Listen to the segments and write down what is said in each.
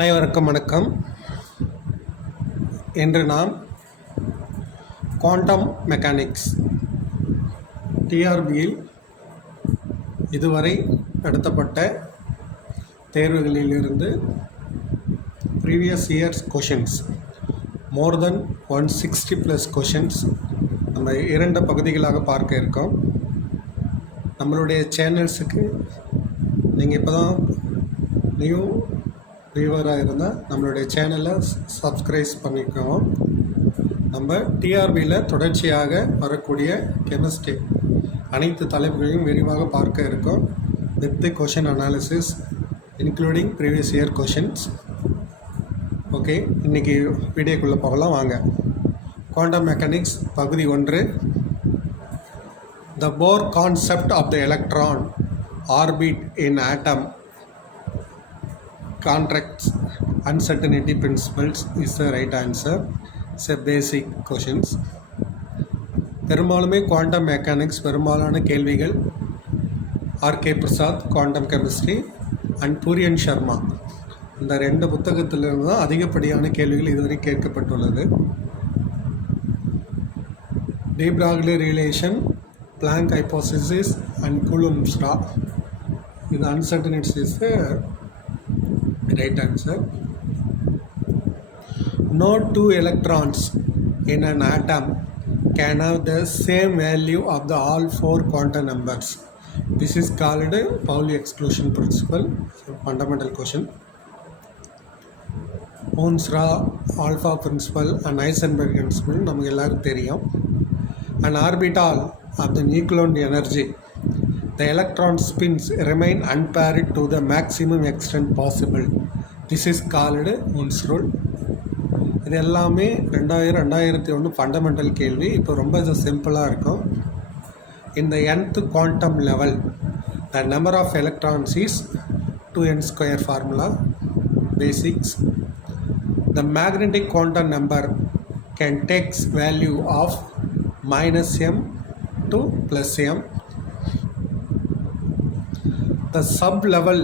அனைவருக்கும் வணக்கம். இன்று நாம் குவாண்டம் மெக்கானிக்ஸ் டிஆர்பியில் இதுவரை நடத்தப்பட்ட தேர்வுகளிலிருந்து ப்ரீவியஸ் இயர்ஸ் கொஷின்ஸ் மோர் தென் 160+ கொஷின்ஸ் நம்ம 2 பகுதிகளாக பார்க்க இருக்கோம். நம்மளுடைய சேனல்ஸுக்கு நீங்கள் இப்போ தான் நியூ வியூவராக இருந்தால் நம்மளுடைய சேனலை சப்ஸ்கிரைப் பண்ணிக்கோம். நம்ம டிஆர்பியில் தொடர்ச்சியாக வரக்கூடிய கெமிஸ்ட்ரி அனைத்து தலைப்புகளையும் விரிவாக பார்க்க இருக்கோம் with question analysis including previous year questions. Okay, இன்றைக்கி வீடியோக்குள்ளே போகலாம் வாங்க. குவாண்டம் மெக்கானிக்ஸ் பகுதி 1. The Bohr concept of the electron orbit in atom contracts uncertainty principles is the right answer. It's a basic questions. பெரும்பாலுமே குவாண்டம் மெக்கானிக்ஸ் பெரும்பாலான கேள்விகள் RK Prasad quantum chemistry and பூரியன் சர்மா இந்த 2 புத்தகத்திலிருந்து தான் அதிகப்படியான கேள்விகள் இதுவரை கேட்கப்பட்டுள்ளது. De Broglie relation, Planck hypothesis and Coulomb's law. The uncertainty is the right answer. No two electrons in an atom can have the same value of the all 4 quantum numbers. This is called Pauli exclusion principle. So, fundamental question. Ohm's law, alpha principle and Heisenberg principle நமக்கு எல்லாருக்கும் தெரியும். An orbital of the nucleon energy, the electron spins remain unpaired to the maximum extent possible. This is called Ohm's rule. இது எல்லாமே 2001 ஃபண்டமெண்டல் கேள்வி. இப்போ ரொம்ப சிம்பிளாக இருக்கும். In the nth quantum level, the number of electrons is 2n² formula basics. The magnetic quantum number can take value of -m to +m. The sub-level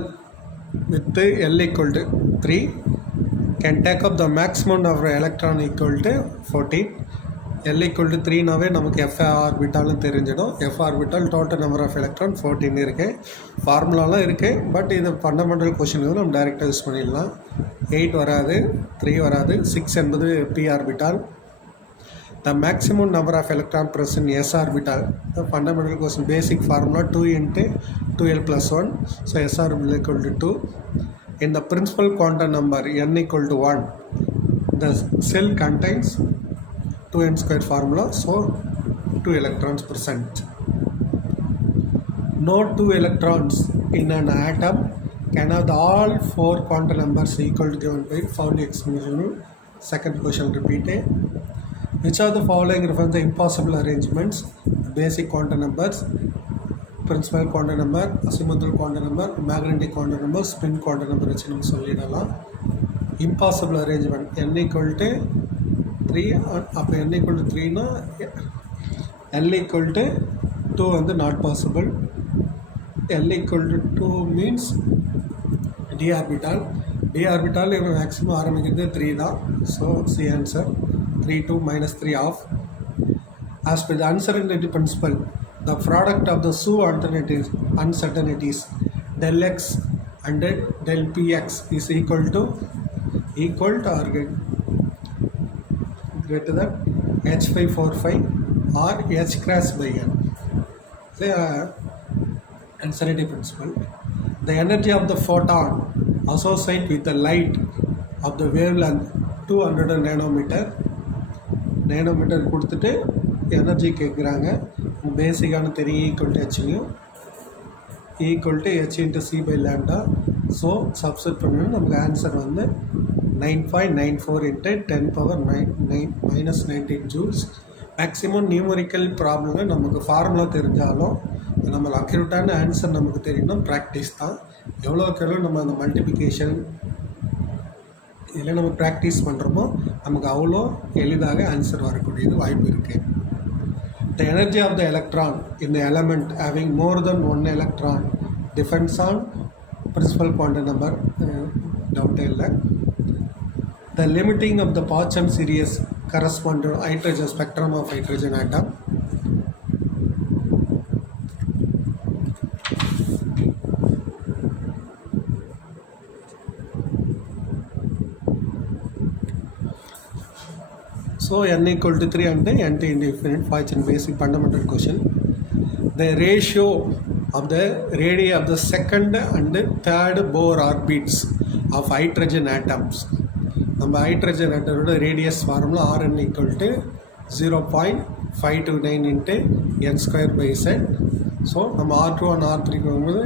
with L equal to 3 can take up the maximum number of electron equal to 14. L equal to 3 நாவே நமக்கு F ஆர்பிட்டாலும் தெரிஞ்சிடும். F orbital total number of electron 14 இருக்குது. ஃபார்முலாலாம் இருக்குது. பட் இது fundamental question நம்ம டைரெக்டாக யூஸ் பண்ணிடலாம். 8 வராது, 3 வராது, 6 என்பது P orbital. The maximum number of electron present in s orbital. The fundamental question basic formula 2 into 2l plus 1. So s orbital equal to 2. In the principal quantum number n equal to 1, the cell contains 2n² formula. So 2 electrons present. No 2 electrons in an atom can have the all 4 quantum numbers equal to given by Pauli exclusion. Second question repeated. Which are the following refer the impossible arrangements? Basic quantum numbers, principal quantum number, azimuthal quantum number, magnetic quantum number, spin quantum number வச்சு நம்ம சொல்லிடலாம். Impossible arrangement n equal to 3. அப்போ n equal to 3 னா l equal to 2 வந்து not possible. l equal to 2 means d orbital. d orbital maximum ஆரம்பிக்கிறது 3 தான். So C answer 3 2 minus 3 off. As per the uncertainty principle, the product of the two uncertainties del x and del px is equal to or greater than h545 or h cross by n. The uncertainty principle. The energy of the photon associated with the light of the wavelength 200 nanometer கொடுத்துட்டு energy கேட்குறாங்க. பேசிக்கான தெரியும் equal to ஹெச்லையும் equal to H into C by lambda. So substitute பண்ணணும். நமக்கு answer வந்து 9.94 into 10⁻⁹ -19 joules. Maximum numerical ப்ராப்ளம்ல நமக்கு ஃபார்முலா தெரிஞ்சாலும் நம்ம அக்யூரேட்டான ஆன்சர் நமக்கு தெரியணும். ப்ராக்டிஸ் தான். எவ்வளோக்கு நம்ம அந்த மல்டிப்ளிகேஷன் இதில் நம்ம ப்ராக்டிஸ் பண்ணுறோமோ நமக்கு அவ்வளோ எளிதாக ஆன்சர் வரக்கூடியது வாய்ப்பு இருக்குது. The energy of the electron in the element having more than one electron depends on principal quantum number. Doubt இல்லை. The limiting of the Parcham series correspond to hydrogen spectrum of hydrogen atom. So n equal to 3 and n to infinite Parcham basic fundamental question. The ratio of the radii of the second and third Bohr orbits of hydrogen atoms. நம்ம hydrogen ஆட்டமோட radius formula Rn equal to 0.529 into n square by z. So நம்ம R2 and R3 வரும்போது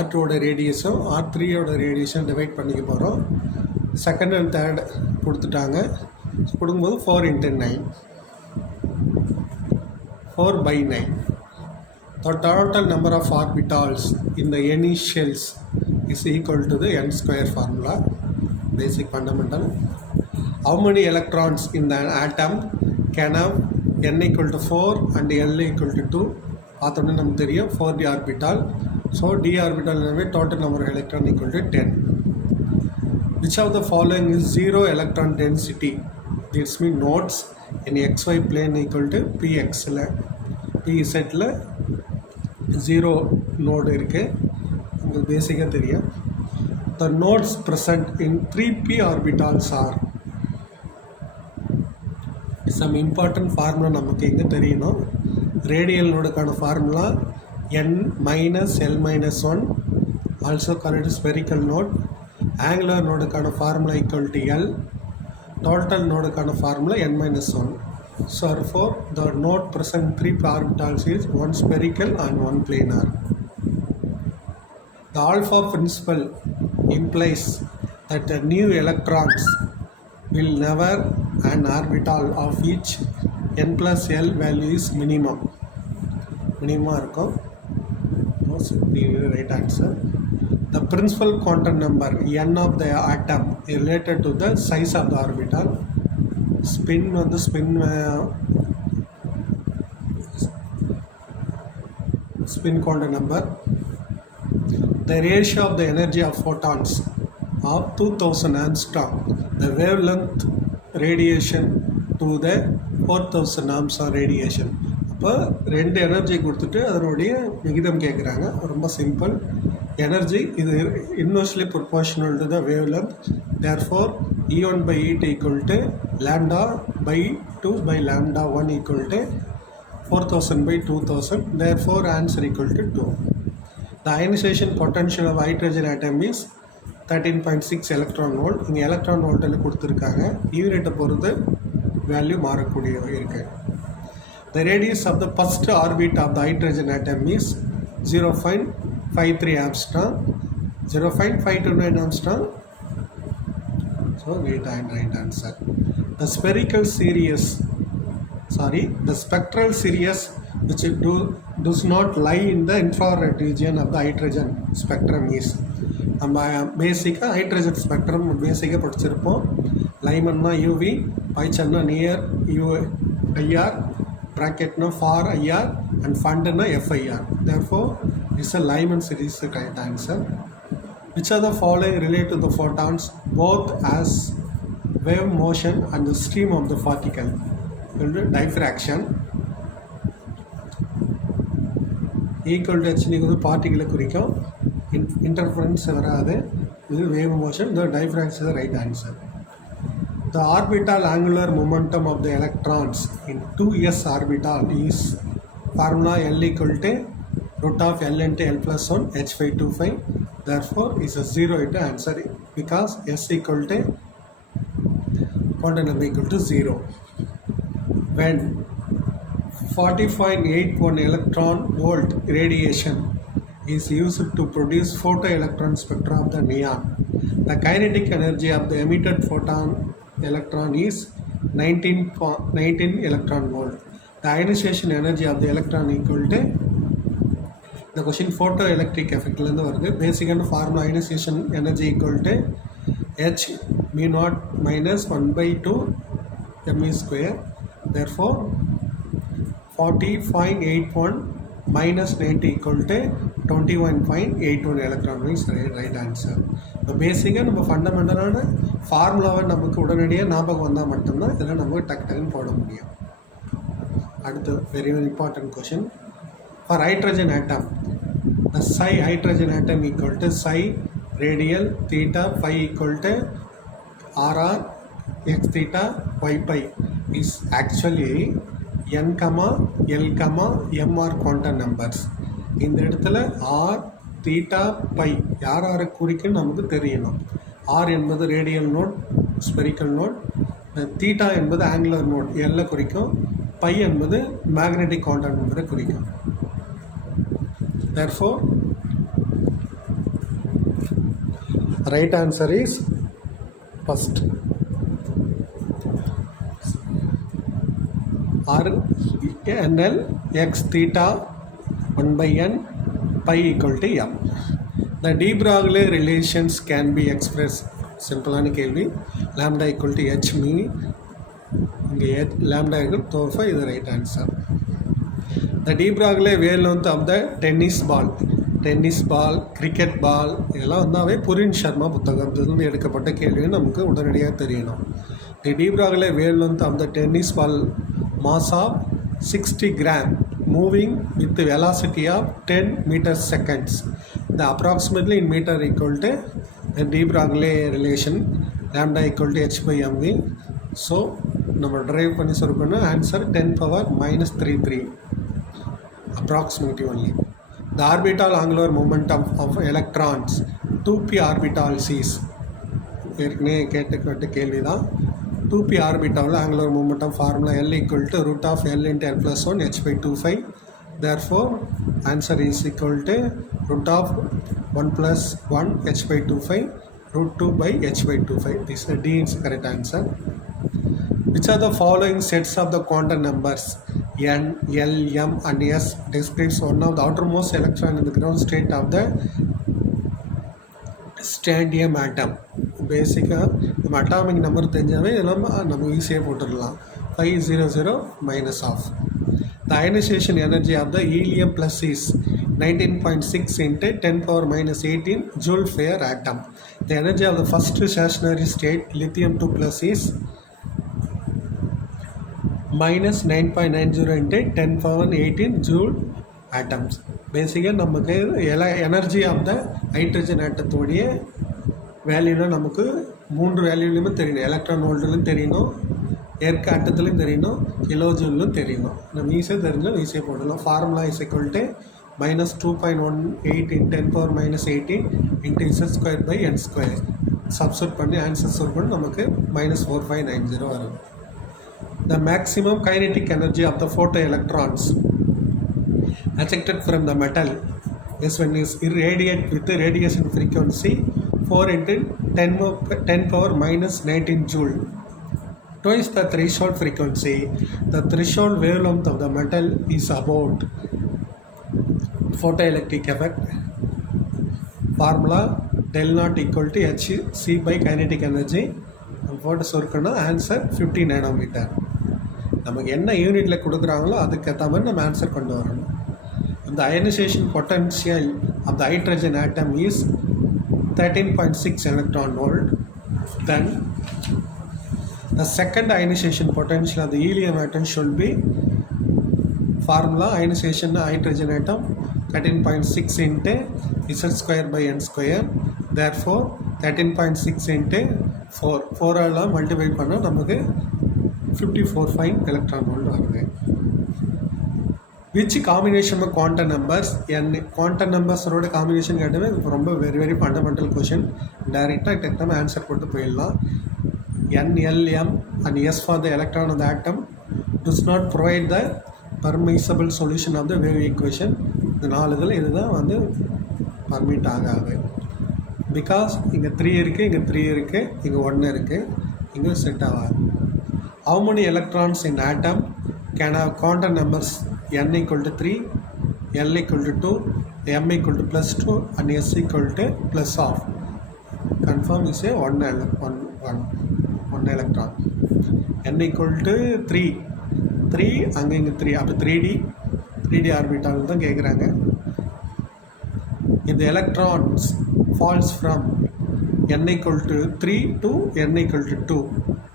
R2ஓட ரேடியஸும் R3ஓட ரேடியஸும் டிவைட் பண்ணிக்க போகிறோம். செகண்ட் அண்ட் தேர்ட் கொடுத்துட்டாங்க. கொடுக்கும்போது 4 into 9, 4 by 9. The total number of orbitals in the initials is equal to the n square formula, basic fundamental. How many electrons in the atom can have n equal to 4 and l equal to 2? பார்த்தோன்னே நமக்கு தெரியும் 4d orbital. So d orbital total number of electron equal to 10. Which of the following is zero electron density? This means nodes in xy plane equal to px pz ல 0 node இருக்கு. உங்களுக்கு பேசிக்காக தெரியும். The nodes present in 3p orbitals are. Some important formula நமக்கு இங்கே தெரியணும். Radial நோடுக்கான formula n minus l minus 1, also called spherical node. Angular நோடுக்கான formula equal to l. Total நோடுக்கான formula n minus 1. So therefore the node present 3p orbitals is one spherical and one planar. The alpha principle implies that the new electrons will never an orbital of each n plus l value is minimum. Minimum இருக்கும். Those would be the right answer. The principal quantum number n of the atom is related to the size of the orbital. Spin வந்து spin quantum number. The ratio of the energy of photons of 2000 angstrom, the wavelength radiation to the 4000 amps of radiation. அப்போ ரெண்டு எனர்ஜி கொடுத்துட்டு அதனுடைய விகிதம் கேட்குறாங்க. ரொம்ப simple. Energy இது inversely proportional to the wavelength. Therefore E1 by E2 equal to lambda by 2 by lambda 1 equal to 4000 by 2000. Therefore answer equal to 2. The ionization potential of hydrogen atom is 13.6 electron volt. இங்கே electron voltல கொடுத்துருக்காங்க. யூனிட்டை பொறுத்து வேல்யூ மாறக்கூடிய இருக்கு. The radius of the first orbit of the hydrogen atom is 0.53 Armstrong, 0.529 Armstrong. So right answer. The spectral series which does not lie in the infrared region of the hydrogen spectrum is. நம்ம பேசிக்காக hydrogen spectrum பேசிக்காக படிச்சிருப்போம். லைமன்னா UV, பைச்சன்னா near IR, ப்ராக்கெட்னா far IR and ஃபண்டுனா FIR. Therefore it's a Lyman series correct answer. Which are the following relate to the photons both as wave motion and the stream of the particle? Diffraction equal to h நிகழ்வு பார்ட்டிகளை குறிக்கும். இன்டர்ஃபரன்ஸ் வராது. இது wave motion. இந்த diffraction is the right answer. The orbital angular momentum of the electrons in 2s orbital is formula L equal to root of L into L plus 1 H525. Therefore is a 0 into answer because S equal to quantum number equal to 0. When 40.81 electron volt radiation is used to produce photoelectron spectra of the neon, the kinetic energy of the emitted photon electron is 19 electron volt. The ionization energy of the electron equal to the question photoelectric effect லேருந்து வருது. பேசிக்கான formula ionization energy equal to h mu naught minus 1 by 2 me square. Therefore 40.81 minus 90 equal to 21.81 electron volts right answer. இப்போ பேசிக்காக நம்ம ஃபண்டமெண்டலான ஃபார்முலாவை நமக்கு உடனடியாக ஞாபகம் வந்தால் மட்டும்தான் இதில் நமக்கு டக்குன்னு போட முடியும். அடுத்து very important question. For hydrogen atom the psi hydrogen atom equal to psi radial theta phi equal to rr x theta y pi is actually n comma l comma m are quantum numbers. இந்த இடத்துல r theta pi யார் யாரை குறிக்கும் நமக்கு தெரியணும். r என்பது radial node spherical node, theta என்பது angular node எல்லை குறிக்கும், பை என்பது மேக்னெட்டிக் குவாண்டம் நம்பரை குறிக்கும். Therefore, right answer is first. R NL x theta 1 by n pi equal to m. The de Broglie relations can be expressed. சிம்பிளான கேள்வி. lambda equal to h me இங்கே lambda equal to 4 இது right answer. The de Broglie wavelength of the tennis ball, cricket ball இதெல்லாம் வந்தாவே புரின் சர்மா புத்தகத்திலிருந்து எடுக்கப்பட்ட கேள்வின்னு நமக்கு உடனடியாக தெரியணும். The de Broglie wavelength of the tennis ball mass of 60 gram moving with the velocity of 10 meters seconds. The approximately in meter equal to the de Broglie relation lambda equal to h by mv. So நம்ம ட்ரைவ் பண்ணி சொல்லணும் ஆன்சர் 10 power minus 33 approximately only. The orbital angular momentum of electrons 2p orbitals is ஏற்கனவே கேட்ட கேள்வி தான். 2p ஆர்பிட்டாவில் angular momentum formula L equal to root of L into L plus 1 h by 25. Therefore answer is equal to root of 1 plus 1 h by 25 root 2 by h by 25. This D is correct answer. Which are the following sets of the quantum numbers n, l, m and s describes one of the outermost electron in the ground state of the strontium atom? பேசிக்காக நம்ம atomic number தெரிஞ்சாவே இதெல்லாம் நம்ம ஈஸியாக போட்டுடலாம். 500 minus half. The ionization energy of the helium plus is 19.6 into 10 power minus 18 joule per atom. The energy of the first stationary state lithium 2 plus is minus 9.90 into 10 power 18 joule atoms. பேசிக்காக நமக்கு energy of the hydrogen ஆட்டத்தோடைய வேல்யூவில் நமக்கு 3 வேல்யூலையுமே தெரியணும். எலக்ட்ரான் வோல்ட்லையும் தெரியணும், ஏற்க ஆட்டத்துலையும் தெரியணும், கிலோ ஜூல்லும் தெரியணும். நம்ம ஈஸியாக தெரிஞ்சால் ஈஸியாக போடலாம். Formula is equal to minus 2.18 in 10 power minus 18 into z square by n square. Substitute பண்ணி ஆன்சர் சொல்ல பண்ணி நமக்கு minus 4590 வரும். The maximum kinetic energy of the photoelectrons ejected from the metal is when is irradiate with the radiation frequency 4 into 10 power minus 19 joule. Twice the threshold frequency. The threshold wavelength of the metal is about photoelectric effect. Formula del naught equal to hc by kinetic energy. போட்டு சொருக்கணும்னா ஆன்சர் 50 nanometer. நமக்கு என்ன யூனிட்டில் கொடுக்குறாங்களோ அதுக்கேற்ற மாதிரி நம்ம ஆன்சர் கொண்டு வரணும். அந்த ionisation potential of the hydrogen atom is 13.6 electron volt. Then the second ionization potential of the helium atom should be formula ionization hydrogen atom 13.6 into z square by n square. Therefore 13.6 into 4 எல்லாம் மல்டிப்ளை பண்ணால் நமக்கு 54 electron volt வருது. Which combination of quantum numbers n quantum numbers ஓட காம்பினேஷன் கேட்டவே ரொம்ப very fundamental question. டைரெக்டாக டெக்டாக ஆன்சர் போட்டு போயிடலாம். n, l, m and s for the electron of the atom does not provide the permissible solution of the wave equation. இந்த 4 இதில் இதுதான் வந்து பர்மிட் ஆகாது. பிகாஸ் இங்கே 3 இருக்குது, இங்கே 3 இருக்குது, இங்கே 1 இருக்குது, இங்கே செட் ஆகாது. How many electrons in atom can have quantum numbers n equal to 3, l equal to 2, m equal to plus 2 and s equal to plus half? Confirm is a 1 electron. n equal to 3 அங்கே இங்கே 3 அப்போ 3d 3d orbital தான் கேட்குறாங்க. If the electrons falls from n equal to 3 to n equal to 2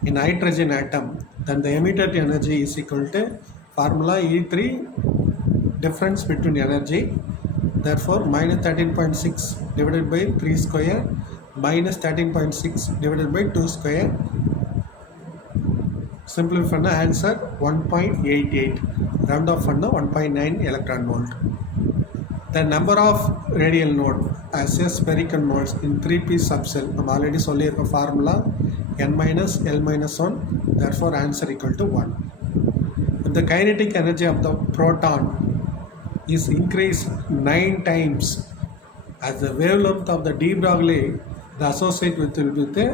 in hydrogen atom, then the emitted energy is equal to formula E3 difference between energy. Therefore minus 13.6 divided by 3 square minus 13.6 divided by 2 square. Simplify பண்ண answer 1.88, round off பண்ண 1.9 electron volt. The number of radial node as a spherical modes in 3p subcell, நம்ம ஆல்ரெடி சொல்லியிருக்க formula n minus l minus 1, therefore answer equal to 1. If the kinetic energy of the proton is increased 9 times as the wavelength of the de Broglie, the associate will be the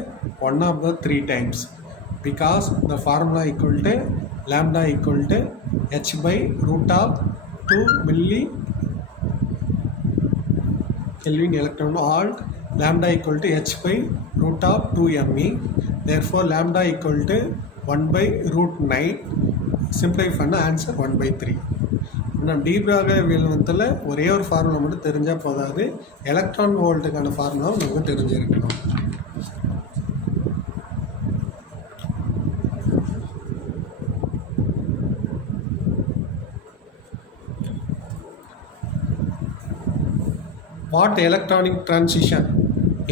one of the 3 times, because the formula equal to lambda equal to h by root of 2 milli Kelvin electron volt, lambda equal to h by root of 2 me. Therefore lambda equal to 1 by root 9. Simplify பண்ண answer 1 by 3. நம்ம D Broglie வேவ்லென்த்தில் ஒரே ஒரு ஃபார்முலா மட்டும் தெரிஞ்சால் போதாது, எலக்ட்ரான் வோல்ட்டுக்கான ஃபார்முலாவும் நமக்கு தெரிஞ்சிருக்கணும். What electronic transition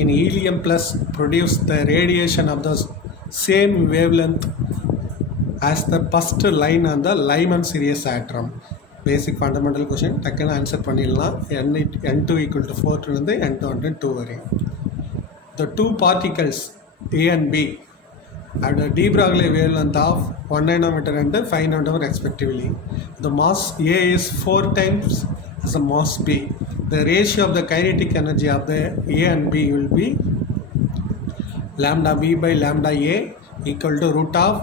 in helium plus produce the radiation of the same wavelength as the first line on the Lyman series atom? Basic fundamental question, டக்குன்னு ஆன்சர் பண்ணிடலாம். n2 equal to 4 வந்து n2 வந்து 2 வரையும். The two particles A and B have a de Broglie wavelength of 1 nanometer and 5 nanometer respectively. The mass A is 4 times as the mass B. The ratio of the kinetic energy of the A and B will be lambda B by lambda A equal to root of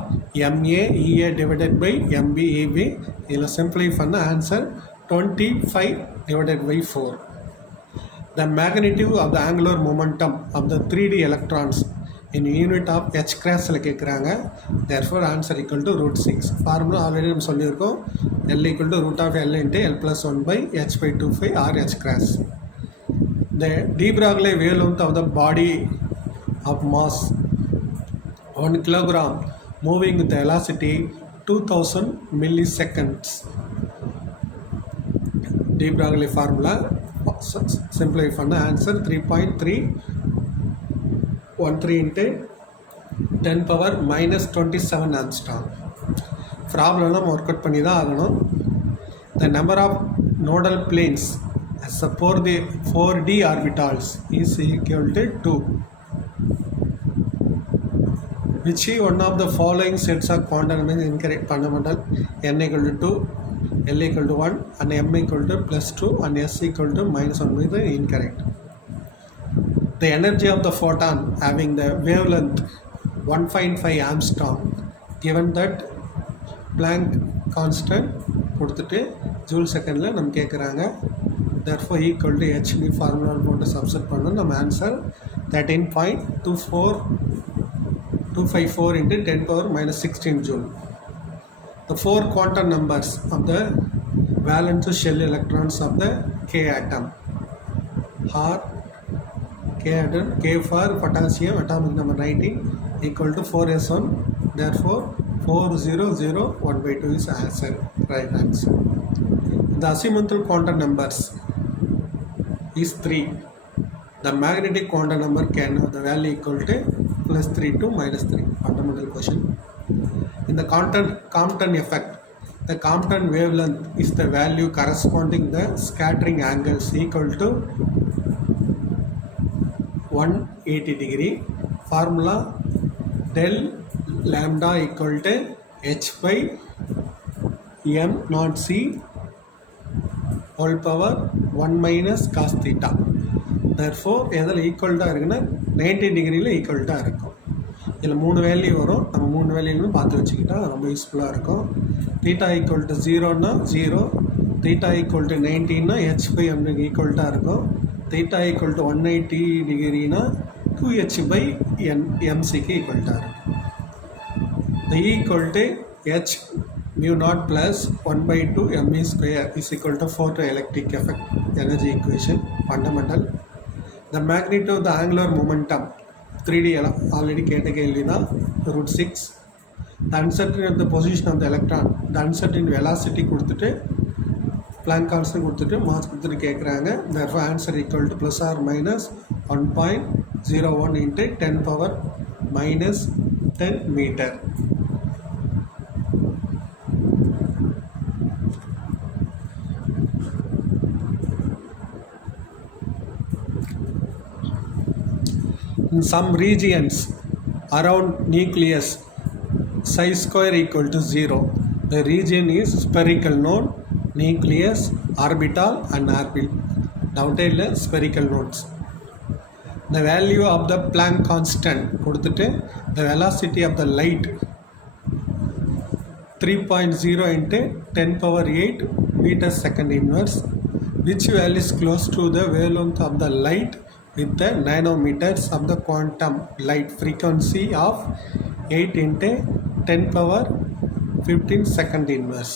MA EA divided by MB EB. இதில் simplify பண்ண answer 25 divided by 4. The magnitude of the angular momentum of the 3D electrons in unit of h cross கேட்குறாங்க. Therefore answer equal to root 6. Formula already நம்ம சொல்லியிருக்கோம், L equal to root of L into L plus 1 by h by 25 or h cross. The de Broglie wavelength of the body of mass 1 kilogram moving with the velocity 2000 milliseconds. De Broglie formula simplify பண்ண answer 3.313 into 10 power minus 27 Armstrong. Problem நம்ம work out பண்ணி தான் ஆகணும். The number of nodal planes as support the 4d orbitals is equal to 2. Which one of the following sets of quantum is incorrect? Fundamental n equal to 2, L equal to 1 and m equal to plus 2 and s equal to minus 1 is the incorrect. The energy of the photon having the wavelength 1.5 Armstrong, given that Planck constant கொடுத்துட்டு ஜூல் செகண்டில் நம்ம கேட்குறாங்க. therefore equal to hd formula போட்டு சப்ஸ்டிட் பண்ணோம். நம்ம ஆன்சர் 13.254 into 10 power minus 16 joule. The 4 quantum numbers of the valence shell electrons of the K atom are K atom, K for potassium, atomic number 19, equal to 4s1. Therefore 4001 by 2 is answer, right answer. The azimuthal quantum numbers is 3. The magnetic quantum number can have the value equal to plus 3 to minus 3. Fundamental question. In the Compton effect, the Compton wavelength is the value corresponding the scattering angles equal to 180 degree. Formula del lambda equal to h by m naught c whole power 1 minus cos theta. Therefore எதில் ஈக்குவல்டாக இருக்குன்னா 90 டிகிரியில் ஈக்குவல்டாக இருக்கும். இதில் 3 வேல்யூ வரும், நம்ம 3 வேல்யூன்னு பார்த்து வச்சுக்கிட்டா ரொம்ப யூஸ்ஃபுல்லாக இருக்கும். தீட்டா ஈக்குவல் டு 0னா 0, தீட்டா ஈக்குவல் டு 90னா h by m ஈக்குவல்டாக இருக்கும். தீட்டா ஈக்குவல் டு 180 டிகிரினா 2h by mcக்கு ஈக்குவல்டாக இருக்கும். The equal to h mu naught plus 1 by 2 me square is equal to 4 to electric effect energy equation fundamental. The magnitude of the angular momentum 3D already கேட்ட கேள்வி தான் √6. The uncertainty of the position of the electron, the uncertainty velocity கொடுத்துட்டு Planck constant கொடுத்துட்டு mass கொடுத்துட்டு கேட்குறாங்க. Therefore answer equal to plus or minus 1.01 into 10 power minus 10 meter. In some regions around nucleus psi square equal to 0. The region is spherical node, nucleus, orbital and orbit. Downtail spherical nodes. The value of the Planck constant கொடுத்துட்டு the velocity of the light 3.0 into 10 power 8 meter second inverse, which value is close to the wavelength of the light with the nanometers of the quantum light frequency of 8 into 10 power 15 second inverse.